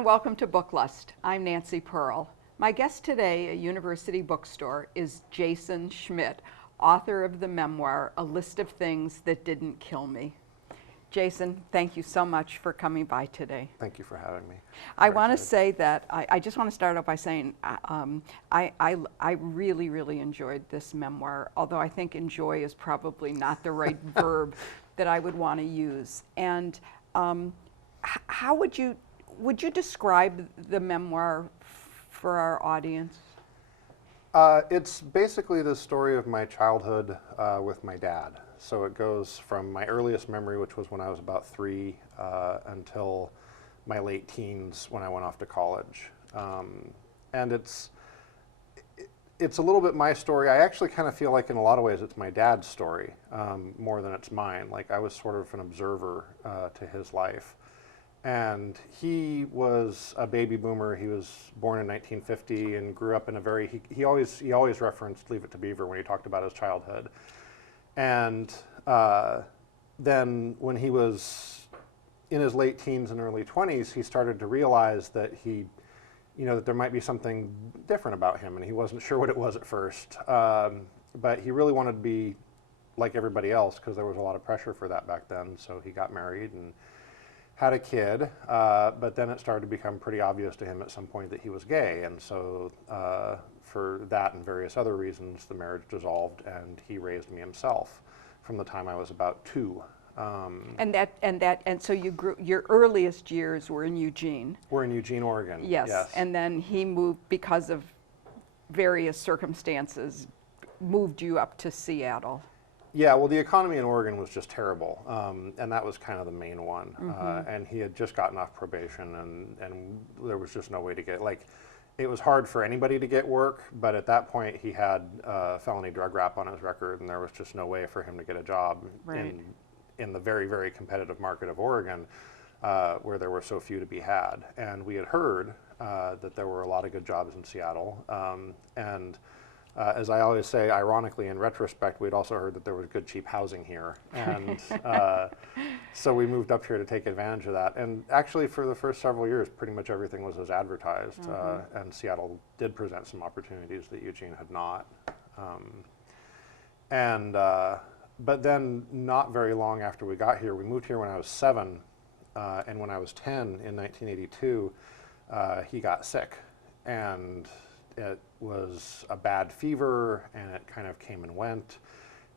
and welcome to Book Lust. I'm Nancy Pearl. My guest today at University Bookstore is Jason Schmidt, author of the memoir, A List of Things That Didn't Kill Me. Jason, thank you so much for coming by today. Thank you for having me. I want to say that I just want to start off by saying I really, really enjoyed this memoir, although I think enjoy is probably not the right verb that I would want to use. And how would you describe the memoir for our audience? It's basically the story of my childhood with my dad. So it goes from my earliest memory, which was when I was about 3, until my late teens when I went off to college. And it's a little bit my story. I actually kind of feel like in a lot of ways it's my dad's story more than it's mine. Like I was sort of an observer to his life. And he was a baby boomer. He was born in 1950 and grew up in a very, he always referenced Leave It to Beaver when he talked about his childhood. And then when he was in his late teens and early 20s, he started to realize that that there might be something different about him, and he wasn't sure what it was at first. But he really wanted to be like everybody else because there was a lot of pressure for that back then. So he got married and had a kid, but then it started to become pretty obvious to him at some point that he was gay, and so for that and various other reasons, the marriage dissolved, and he raised me himself from the time I was about 2. And so you grew. Your earliest years were in Eugene. We're in Eugene, Oregon. Yes. And then he moved because of various circumstances, moved you up to Seattle. Yeah, well, the economy in Oregon was just terrible, and that was kind of the main one. Mm-hmm. And he had just gotten off probation, and there was just no way to get, it was hard for anybody to get work, but at that point he had felony drug rap on his record, and there was just no way for him to get a job in the very, very competitive market of Oregon, where there were so few to be had. And we had heard that there were a lot of good jobs in Seattle, and as I always say, ironically, in retrospect, we'd also heard that there was good, cheap housing here. And so we moved up here to take advantage of that. And actually, for the first several years, pretty much everything was as advertised. Mm-hmm. And Seattle did present some opportunities that Eugene had not. But then not very long after we got here, we moved here when I was 7. And when I was 10 in 1982, he got sick. And it was a bad fever, and it kind of came and went,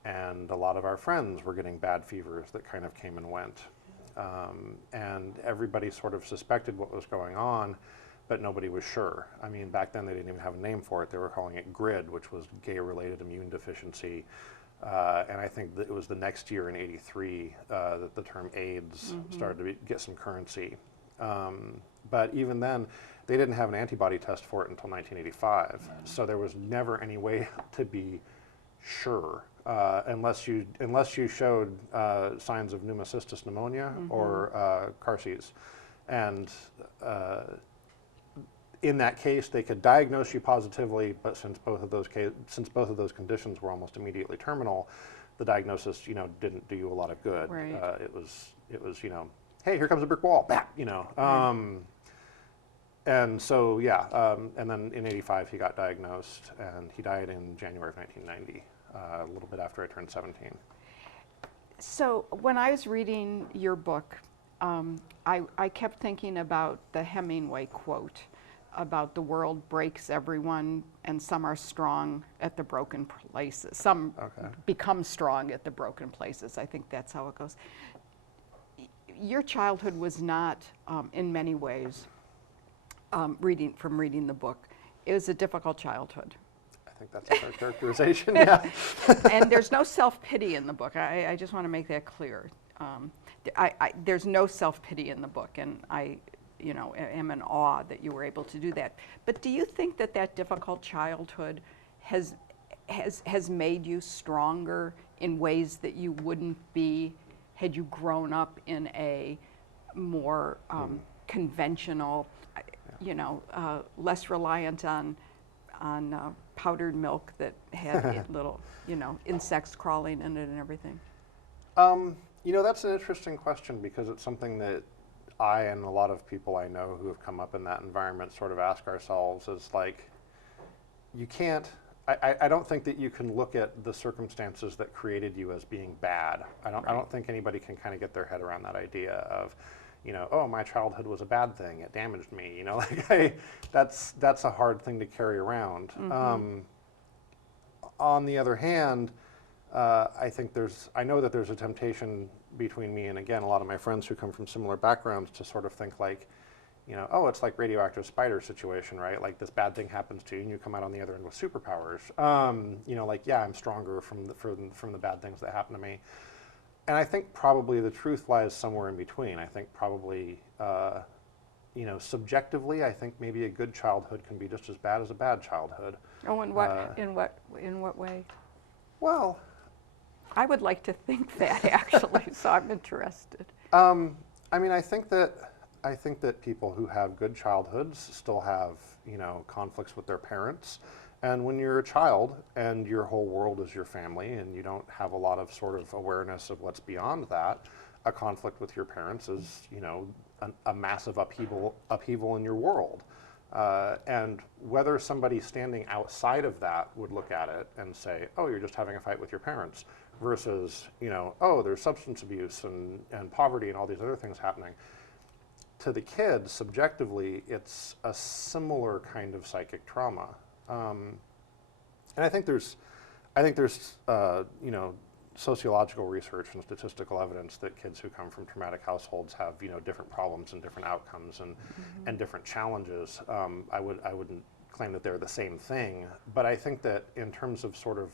and a lot of our friends were getting bad fevers that kind of came and went. And everybody sort of suspected what was going on, but nobody was sure. I mean, back then they didn't even have a name for it. They were calling it GRID, which was gay-related immune deficiency. And I think that it was the next year in '83 that the term AIDS started to get some currency. But even then, they didn't have an antibody test for it until 1985. So there was never any way to be sure unless you showed signs of pneumocystis pneumonia or Carses. And in that case, they could diagnose you positively, but since both of those conditions were almost immediately terminal, the diagnosis, didn't do you a lot of good. Right. It was, hey, here comes a brick wall, bah, And so, and then in '85 he got diagnosed, and he died in January of 1990, a little bit after I turned 17. So when I was reading your book, I kept thinking about the Hemingway quote about the world breaks everyone, and some are strong at the broken places. Some become strong at the broken places. I think that's how it goes. Your childhood was not, in many ways, reading the book, it was a difficult childhood. I think that's a fair characterization, yeah. And there's no self-pity in the book. I just want to make that clear. There's no self-pity in the book, and I am in awe that you were able to do that. But do you think that difficult childhood has made you stronger in ways that you wouldn't be had you grown up in a more conventional, less reliant on powdered milk that had little, insects crawling in it and everything? That's an interesting question because it's something that I and a lot of people I know who have come up in that environment sort of ask ourselves is like, you can't, I don't think that you can look at the circumstances that created you as being bad. I don't think anybody can kind of get their head around that idea of, oh, my childhood was a bad thing, it damaged me, like that's a hard thing to carry around. On the other hand, I know that there's a temptation between me and, again, a lot of my friends who come from similar backgrounds to sort of think like, oh, it's like radioactive spider situation, right? Like this bad thing happens to you and you come out on the other end with superpowers. Like, yeah, I'm stronger from the bad things that happen to me. And I think probably the truth lies somewhere in between. I think probably, subjectively, I think maybe a good childhood can be just as bad as a bad childhood. Oh, in what way? Well, I would like to think that actually, so I'm interested. I mean, I think that people who have good childhoods still have, conflicts with their parents. And when you're a child and your whole world is your family and you don't have a lot of sort of awareness of what's beyond that, a conflict with your parents is, a massive upheaval in your world. And whether somebody standing outside of that would look at it and say, oh, you're just having a fight with your parents, versus, oh, there's substance abuse and poverty and all these other things happening. To the kids, subjectively, it's a similar kind of psychic trauma. And I think there's sociological research and statistical evidence that kids who come from traumatic households have, different problems and different outcomes and different challenges. I wouldn't claim that they're the same thing, but I think that in terms of sort of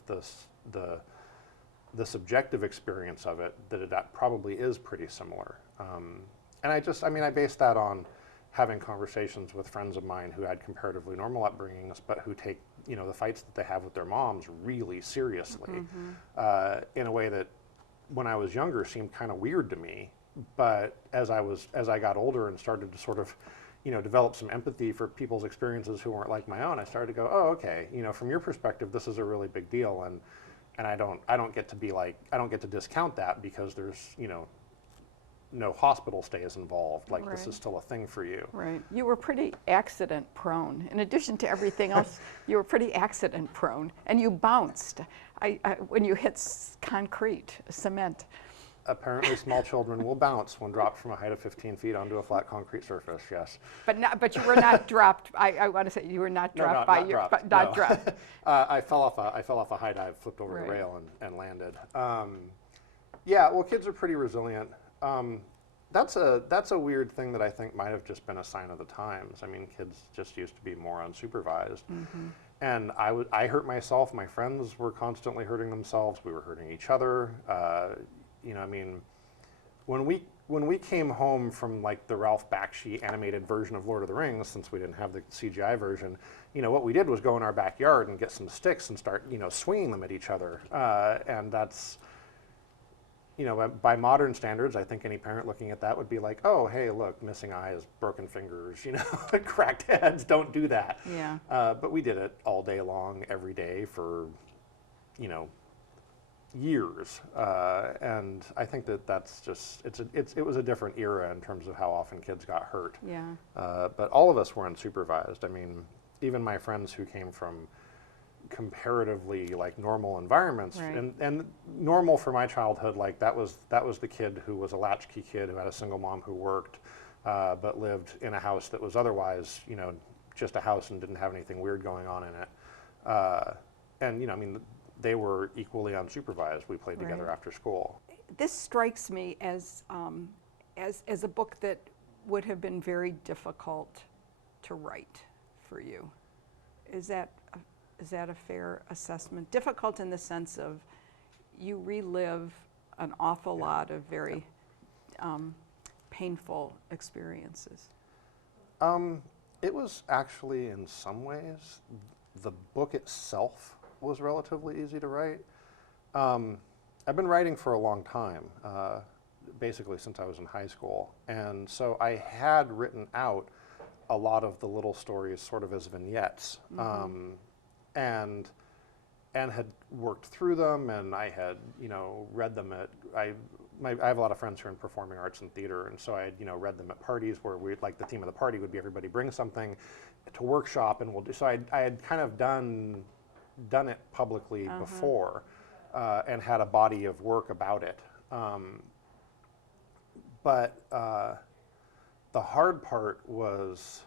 the subjective experience of it, that probably is pretty similar. And I base that on having conversations with friends of mine who had comparatively normal upbringings, but who take, the fights that they have with their moms really seriously, in a way that when I was younger seemed kind of weird to me. But as I got older and started to sort of, develop some empathy for people's experiences who weren't like my own, I started to go, oh, okay, from your perspective, this is a really big deal. And I don't get to discount that because there's, no hospital stays involved. Like, this is still a thing for you. Right. You were pretty accident prone. In addition to everything else, you were pretty accident prone. And you bounced when you hit concrete, cement. Apparently small children will bounce when dropped from a height of 15 feet onto a flat concrete surface, yes. But you were not dropped. I want to say you were not dropped not dropped. I fell off a high dive, flipped over the rail and landed. Yeah, well, kids are pretty resilient. That's a weird thing that I think might have just been a sign of the times. I mean, kids just used to be more unsupervised. And I hurt myself. My friends were constantly hurting themselves. We were hurting each other. When we came home from like the Ralph Bakshi animated version of Lord of the Rings, since we didn't have the CGI version, what we did was go in our backyard and get some sticks and start, swinging them at each other. And that's, by modern standards, I think any parent looking at that would be like, oh, hey, look, missing eyes, broken fingers, cracked heads, don't do that. Yeah. But we did it all day long, every day for, years. And I think that's just, it was a different era in terms of how often kids got hurt. Yeah. But all of us were unsupervised. I mean, even my friends who came from comparatively like normal environments, and normal for my childhood, like that was the kid who was a latchkey kid who had a single mom who worked, but lived in a house that was otherwise, just a house and didn't have anything weird going on in it. And they were equally unsupervised. We played together after school. This strikes me as a book that would have been very difficult to write for you. Is that a fair assessment? Difficult in the sense of you relive an awful lot of very painful experiences. It was actually, in some ways, the book itself was relatively easy to write. I've been writing for a long time, basically since I was in high school. And so I had written out a lot of the little stories sort of as vignettes. And had worked through them, and I had, read them I have a lot of friends who are in performing arts and theater, and so I had, read them at parties where we like the theme of the party would be everybody bring something to workshop, and we'll do. So I had kind of done it publicly before, and had a body of work about it. But the hard part was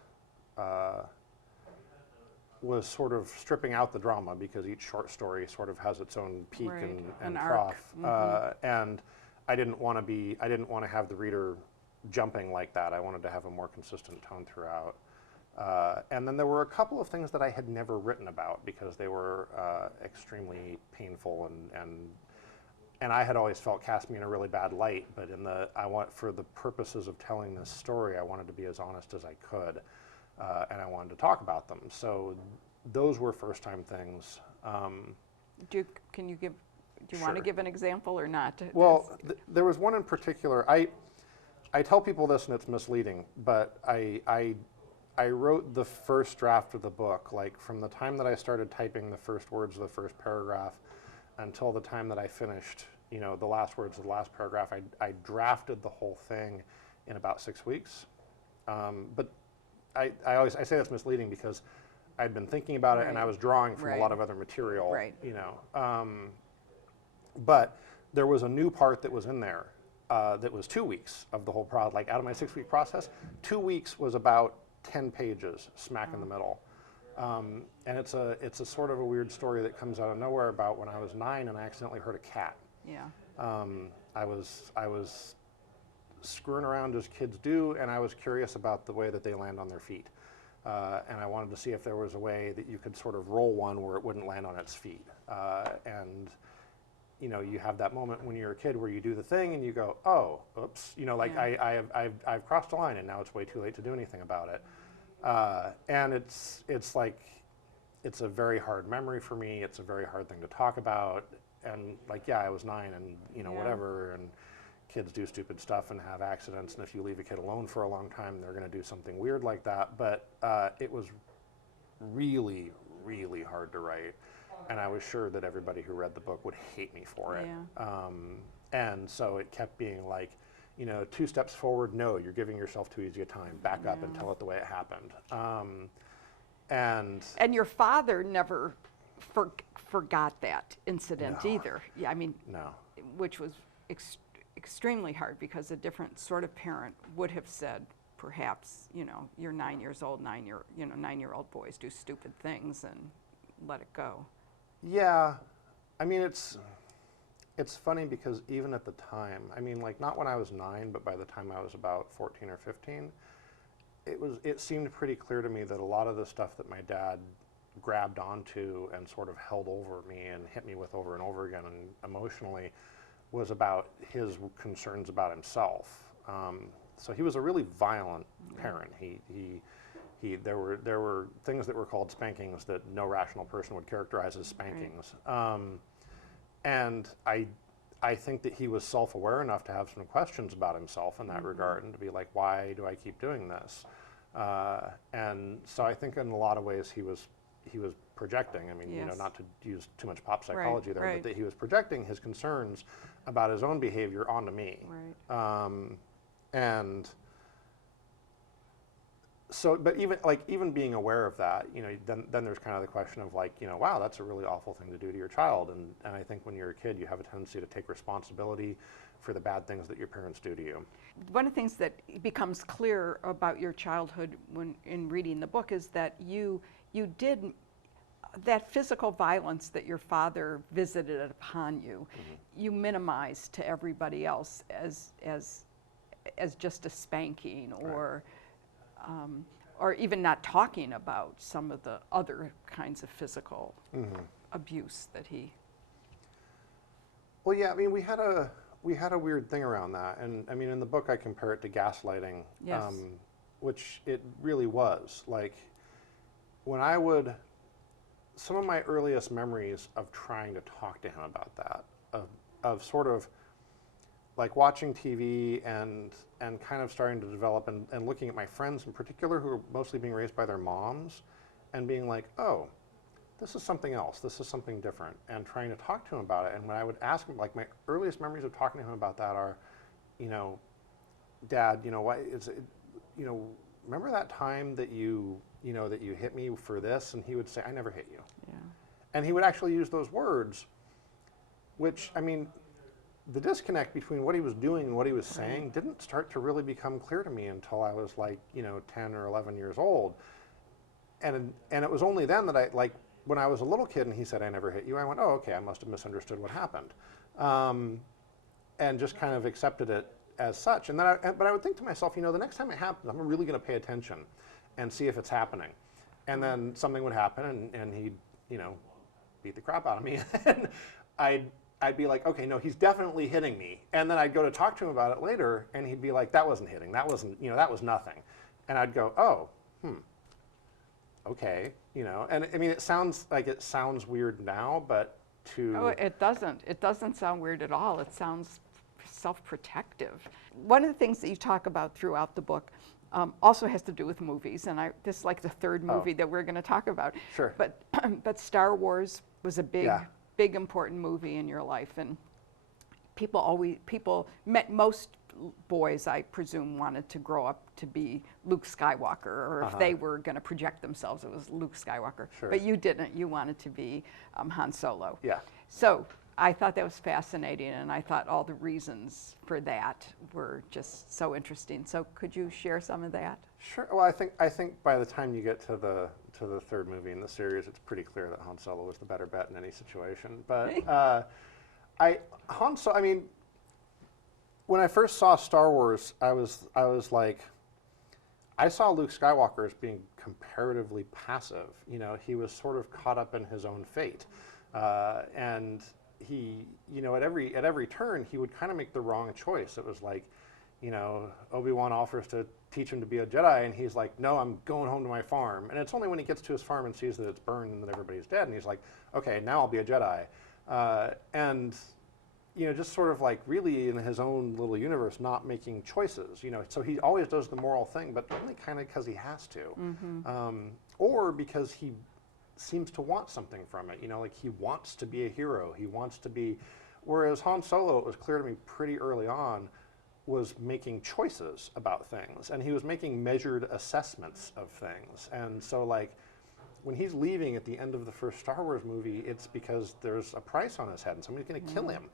sort of stripping out the drama, because each short story sort of has its own peak Right. and An trough. arc. And I didn't want to have the reader jumping like that. I wanted to have a more consistent tone throughout. And then there were a couple of things that I had never written about because they were extremely painful, and I had always felt cast me in a really bad light. But for the purposes of telling this story, I wanted to be as honest as I could, and I wanted to talk about them. So those were first time things. Do you want to Sure. give an example or not? Well, there was one in particular. I tell people this and it's misleading, but I wrote the first draft of the book, like from the time that I started typing the first words of the first paragraph until the time that I finished, the last words of the last paragraph. I drafted the whole thing in about 6 weeks. But I say that's misleading because I'd been thinking about it and I was drawing from a lot of other material, Right. But there was a new part that was in there that was 2 weeks of the whole project. Like out of my 6-week process, 2 weeks was about 10 pages smack in the middle. And it's a sort of a weird story that comes out of nowhere about when I was 9 and I accidentally hurt a cat. Yeah. I was screwing around as kids do, and I was curious about the way that they land on their feet. And I wanted to see if there was a way that you could sort of roll one where it wouldn't land on its feet. And you have that moment when you're a kid where you do the thing and you go, oh, oops, Yeah. I've crossed a line and now it's way too late to do anything about it. And it's a very hard memory for me. It's a very hard thing to talk about. And I was 9 and whatever, and kids do stupid stuff and have accidents. And if you leave a kid alone for a long time, they're going to do something weird like that. But it was really, really hard to write. And I was sure that everybody who read the book would hate me for it. Yeah. And so it kept being like, 2 steps forward, no, you're giving yourself too easy a time. Back up and tell it the way it happened. And your father never forgot that incident either. Yeah, I mean, No. which was extremely hard because a different sort of parent would have said, perhaps, you're 9 years old, 9-year-old boys do stupid things and let it go. Yeah, I mean, it's funny because even at the time, I mean, not when I was 9, but by the time I was about 14 or 15, it seemed pretty clear to me that a lot of the stuff that my dad grabbed onto and sort of held over me and hit me with over and over again and emotionally was about his concerns about himself. So he was a really violent parent. There were things that were called spankings that no rational person would characterize as spankings. And I think that he was self-aware enough to have some questions about himself in that regard and to be like, why do I keep doing this? And so I think in a lot of ways he was projecting. I mean, Yes. not to use too much pop psychology there, right. but that he was projecting his concerns about his own behavior onto me. Right. And so, but even being aware of that, then there's kind of the question of wow, that's a really awful thing to do to your child. And I think when you're a kid, you have a tendency to take responsibility for the bad things that your parents do to you. One of the things that becomes clear about your childhood when in reading the book is that you did that physical violence that your father visited upon you, you minimized to everybody else as just a spanking or even not talking about some of the other kinds of physical abuse that he. Well, yeah, I mean, we had a weird thing around that, and I mean, in the book, I compare it to gaslighting, Yes. which it really was. Like, some of my earliest memories of trying to talk to him about that, of sort of like watching TV and kind of starting to develop and looking at my friends in particular who were mostly being raised by their moms and being like, oh, this is something else. This is something different, and trying to talk to him about it. And when I would ask him, like my earliest memories of talking to him about that are, you know, Dad, you know, why is it, you know, remember that time that you know, that you hit me for this? And he would say, I never hit you. Yeah. And he would actually use those words, which, I mean, the disconnect between what he was doing and what he was saying didn't start to really become clear to me until I was like, you know, 10 or 11 years old. And it was only then that I, like, when I was a little kid and he said, I never hit you, I went, oh, okay, I must have misunderstood what happened. And just kind of accepted it as such. And then but I would think to myself, you know, the next time it happens, I'm really going to pay attention and see if it's happening. And then something would happen and he'd, you know, beat the crap out of me. And I'd be like, okay, no, he's definitely hitting me. And then I'd go to talk to him about it later and he'd be like, that wasn't hitting, that wasn't, you know, that was nothing. And I'd go, oh, okay, you know. And I mean, it sounds weird now, but Oh, it doesn't. It doesn't sound weird at all. It sounds self-protective. One of the things that you talk about throughout the book also has to do with movies, and this is like the third movie that we're going to talk about. Sure. But Star Wars was a big, Yeah. big important movie in your life, and most boys, I presume, wanted to grow up to be Luke Skywalker, or if they were going to project themselves, it was Luke Skywalker. Sure. But you didn't. You wanted to be Han Solo. Yeah. So I thought that was fascinating, and I thought all the reasons for that were just so interesting. So could you share some of that? Sure. Well, I think by the time you get to the third movie in the series, it's pretty clear that Han Solo was the better bet in any situation. But I mean, when I first saw Star Wars, I was like, I saw Luke Skywalker as being comparatively passive. You know, he was sort of caught up in his own fate, and he, you know, at every turn, he would kind of make the wrong choice. It was like, you know, Obi-Wan offers to teach him to be a Jedi, and he's like, no, I'm going home to my farm. And it's only when he gets to his farm and sees that it's burned and that everybody's dead, and he's like, okay, now I'll be a Jedi. And you know, just sort of like really in his own little universe, not making choices, you know. So he always does the moral thing, but only kind of because he has to, or because he seems to want something from it, you know, like he wants to be a hero, he wants to be, whereas Han Solo, it was clear to me pretty early on, was making choices about things, and he was making measured assessments of things. And so like, when he's leaving at the end of the first Star Wars movie, it's because there's a price on his head and somebody's going to kill him.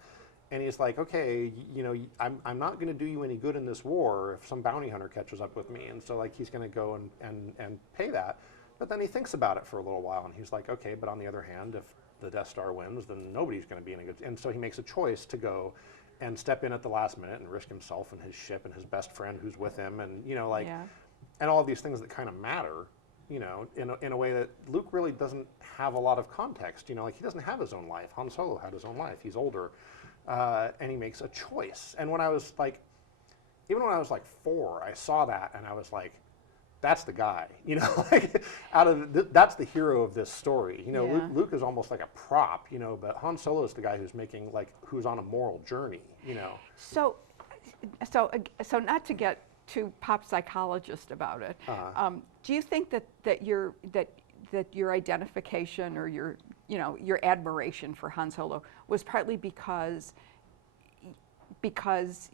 And he's like, okay, you know, I'm not going to do you any good in this war if some bounty hunter catches up with me. And so like he's going to go and pay that. But then he thinks about it for a little while and he's like, okay, but on the other hand, if the Death Star wins, then nobody's going to be in a good... And so he makes a choice to go and step in at the last minute and risk himself and his ship and his best friend who's with him, and, you know, like, and all of these things that kind of matter, you know, in a way that Luke really doesn't have a lot of context. You know, like he doesn't have his own life. Han Solo had his own life. He's older, and he makes a choice. And when I was like, even when I was like 4, I saw that and I was like, that's the guy. You know, like that's the hero of this story. You know, Luke is almost like a prop. You know, but Han Solo is the guy who's making who's on a moral journey. You know. So not to get too pop psychologist about it. Do you think that your identification or your admiration for Han Solo was partly because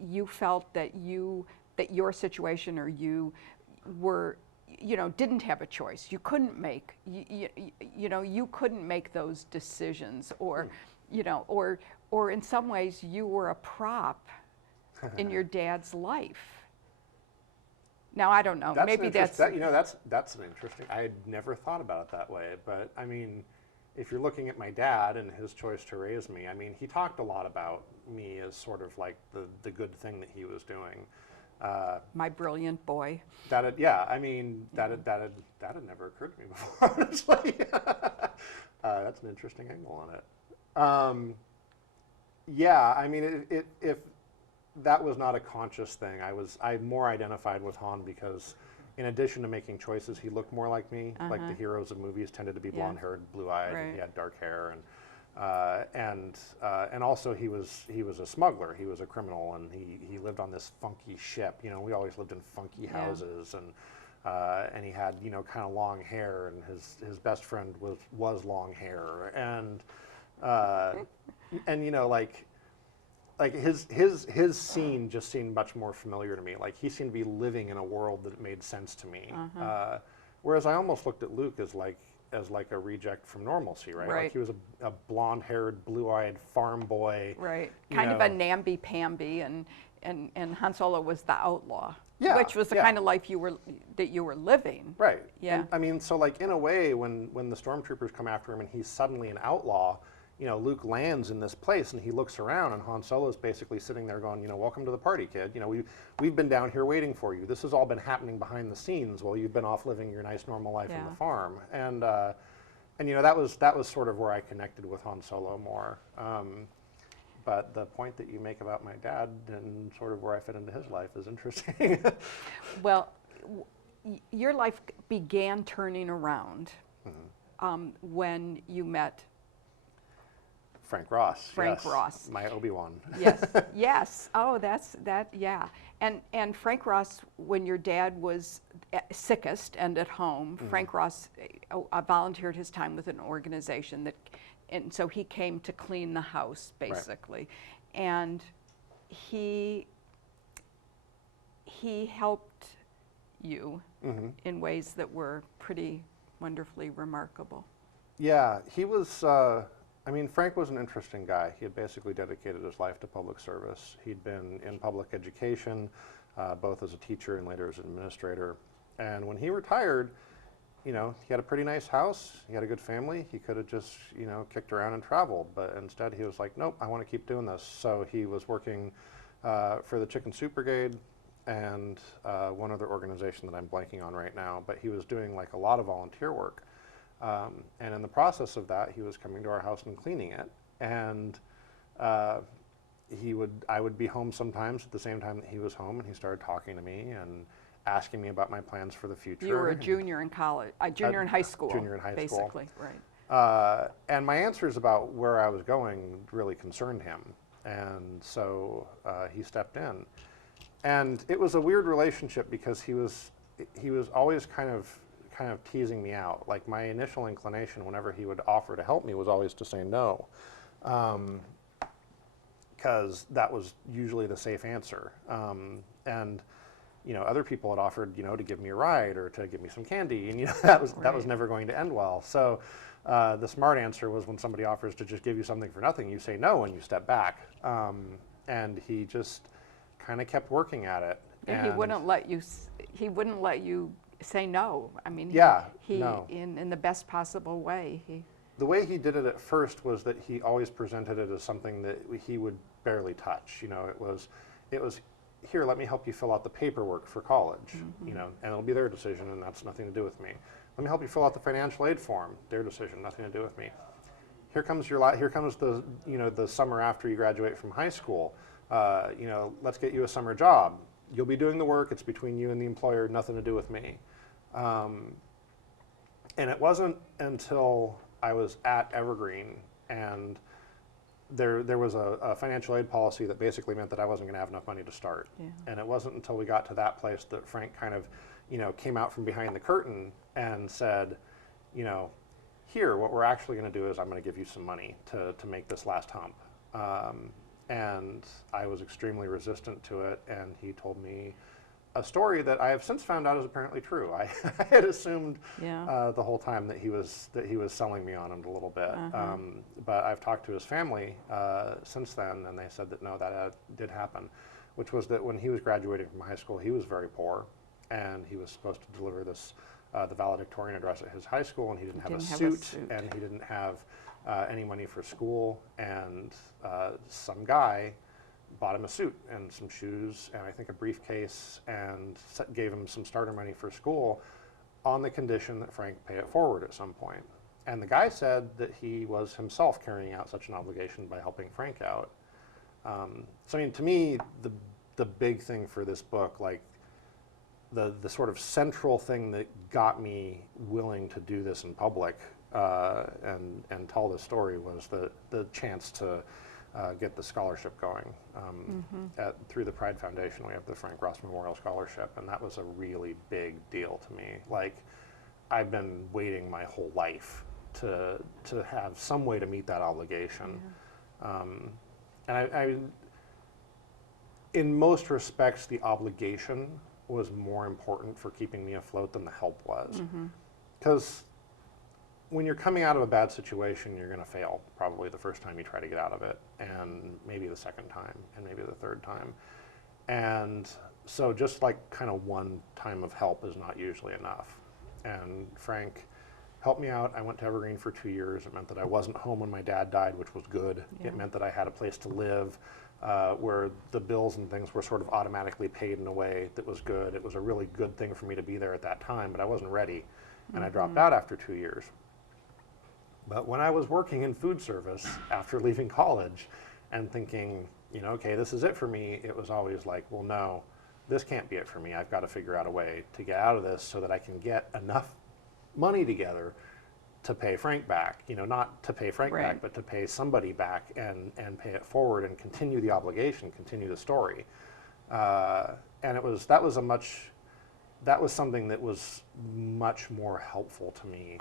you felt that your situation or you were, you know, didn't have a choice. You couldn't make you couldn't make those decisions, or you know, or in some ways you were a prop in your dad's life. Now, I don't know. Maybe that's an interesting. I had never thought about it that way. But I mean, if you're looking at my dad and his choice to raise me, I mean, he talked a lot about me as sort of like the good thing that he was doing. My brilliant boy. That had never occurred to me before. Honestly, that's an interesting angle on it. Yeah, I mean, if that was not a conscious thing. I more identified with Han because, in addition to making choices, he looked more like me. Like the heroes of movies tended to be blonde-haired, blue-eyed, and he had dark hair, and also he was a smuggler. He was a criminal, and he lived on this funky ship. You know, we always lived in funky houses, and he had, you know, kind of long hair, and his best friend was long hair, and you know, like his scene just seemed much more familiar to me. Like he seemed to be living in a world that made sense to me. Whereas I almost looked at Luke as like a reject from normalcy, right? Right. Like he was a blonde-haired, blue-eyed farm boy. Right. you Kind of know. a namby-pamby, and Han Solo was the outlaw. Yeah, Which was the yeah. kind of life that you were living. Right. Yeah. And, I mean, so like in a way, when the stormtroopers come after him and he's suddenly an outlaw, you know, Luke lands in this place and he looks around and Han Solo's basically sitting there going, you know, welcome to the party, kid. You know, we've been down here waiting for you. This has all been happening behind the scenes while you've been off living your nice normal life on Yeah. the farm. And you know, that was sort of where I connected with Han Solo more. But the point that you make about my dad and sort of where I fit into his life is interesting. Well, your life began turning around when you met Frank Ross. Frank yes, Ross. My Obi-Wan. Yes, yes. Oh, yeah. And Frank Ross, when your dad was sickest and at home, Frank Ross volunteered his time with an organization and so he came to clean the house, basically. Right. And he helped you in ways that were pretty wonderfully remarkable. Yeah, he was, I mean, Frank was an interesting guy. He had basically dedicated his life to public service. He'd been in public education, both as a teacher and later as an administrator. And when he retired, you know, he had a pretty nice house, he had a good family, he could have just, you know, kicked around and traveled, but instead he was like, nope, I want to keep doing this. So he was working for the Chicken Soup Brigade and one other organization that I'm blanking on right now, but he was doing like a lot of volunteer work. And in the process of that, he was coming to our house and cleaning it. And I would be home sometimes at the same time that he was home, and he started talking to me and asking me about my plans for the future. You were a junior in college, a junior in high school. Junior in high school. Basically, right. And my answers about where I was going really concerned him. And so he stepped in. And it was a weird relationship because he was always kind of teasing me out. Like my initial inclination whenever he would offer to help me was always to say no. Because that was usually the safe answer. And you know, other people had offered, you know, to give me a ride or to give me some candy, and you know, that was never going to end well. So the smart answer was when somebody offers to just give you something for nothing, you say no and you step back. And he just kind of kept working at it. And he wouldn't let you. He wouldn't let you say no. I mean, yeah, he no. in the best possible way. The way he did it at first was that he always presented it as something that he would barely touch. You know, it was. Here, let me help you fill out the paperwork for college, you know, and it'll be their decision, and that's nothing to do with me. Let me help you fill out the financial aid form, their decision, nothing to do with me. Here comes the, you know, the summer after you graduate from high school. You know, let's get you a summer job. You'll be doing the work. It's between you and the employer, nothing to do with me. And it wasn't until I was at Evergreen and there was a financial aid policy that basically meant that I wasn't going to have enough money to start. Yeah. And it wasn't until we got to that place that Frank kind of, you know, came out from behind the curtain and said, you know, here, what we're actually going to do is I'm going to give you some money to make this last hump. And I was extremely resistant to it, and he told me a story that I have since found out is apparently true. I had assumed the whole time that he was selling me on it a little bit. But I've talked to his family since then, and they said that no, that did happen, which was that when he was graduating from high school, he was very poor, and he was supposed to deliver this the valedictorian address at his high school, and he didn't have a suit, and he didn't have any money for school, and some guy bought him a suit and some shoes and I think a briefcase and gave him some starter money for school on the condition that Frank pay it forward at some point. And the guy said that he was himself carrying out such an obligation by helping Frank out. So I mean, to me, the big thing for this book, like the sort of central thing that got me willing to do this in public and tell this story was the chance to get the scholarship going. Through the Pride Foundation, we have the Frank Ross Memorial Scholarship, and that was a really big deal to me. Like, I've been waiting my whole life to have some way to meet that obligation. And I, in most respects, the obligation was more important for keeping me afloat than the help was. Because when you're coming out of a bad situation, you're going to fail probably the first time you try to get out of it, and maybe the second time, and maybe the third time. And so just like kind of one time of help is not usually enough. And Frank helped me out. I went to Evergreen for 2 years. It meant that I wasn't home when my dad died, which was good. It meant that I had a place to live where the bills and things were sort of automatically paid in a way that was good. It was a really good thing for me to be there at that time, but I wasn't ready. And I dropped out after 2 years. But when I was working in food service after leaving college and thinking, you know, okay, this is it for me, it was always like, well, no, this can't be it for me. I've got to figure out a way to get out of this so that I can get enough money together to pay Frank back. You know, not to pay Frank back, but to pay somebody back and pay it forward and continue the obligation, continue the story. And that was something that was much more helpful to me.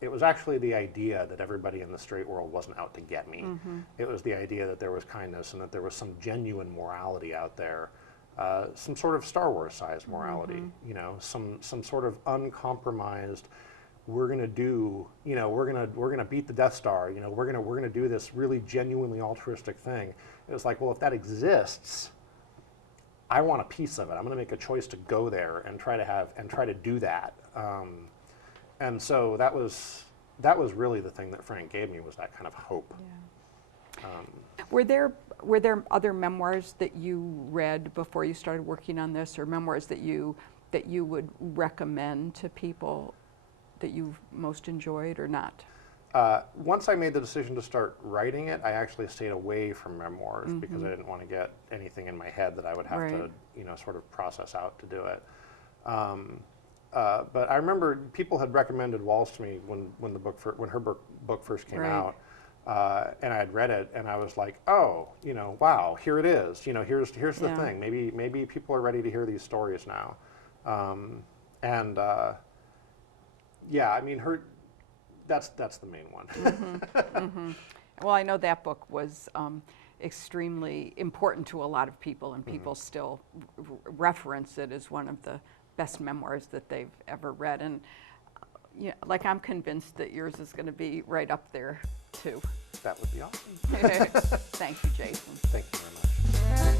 It was actually the idea that everybody in the straight world wasn't out to get me. It was the idea that there was kindness and that there was some genuine morality out there, some sort of Star Wars sized morality, you know, some sort of uncompromised, we're gonna do, you know, we're gonna beat the Death Star, you know, we're gonna do this really genuinely altruistic thing. It was like, well, if that exists, I want a piece of it. I'm gonna make a choice to go there and try to do that. And so that was really the thing that Frank gave me, was that kind of hope. Were there other memoirs that you read before you started working on this, or memoirs that you would recommend to people that you've most enjoyed or not? Once I made the decision to start writing it, I actually stayed away from memoirs because I didn't want to get anything in my head that I would have to, you know, sort of process out to do it. But I remember people had recommended Walls to me when her book first came out, and I had read it, and I was like, oh, you know, wow, here it is. You know, here's the thing. Maybe people are ready to hear these stories now. Yeah, I mean, that's the main one. Well, I know that book was extremely important to a lot of people, and people still reference it as one of the best memoirs that they've ever read. And you know, like, I'm convinced that yours is going to be right up there too. That would be awesome. Thank you, Jason. Thank you very much.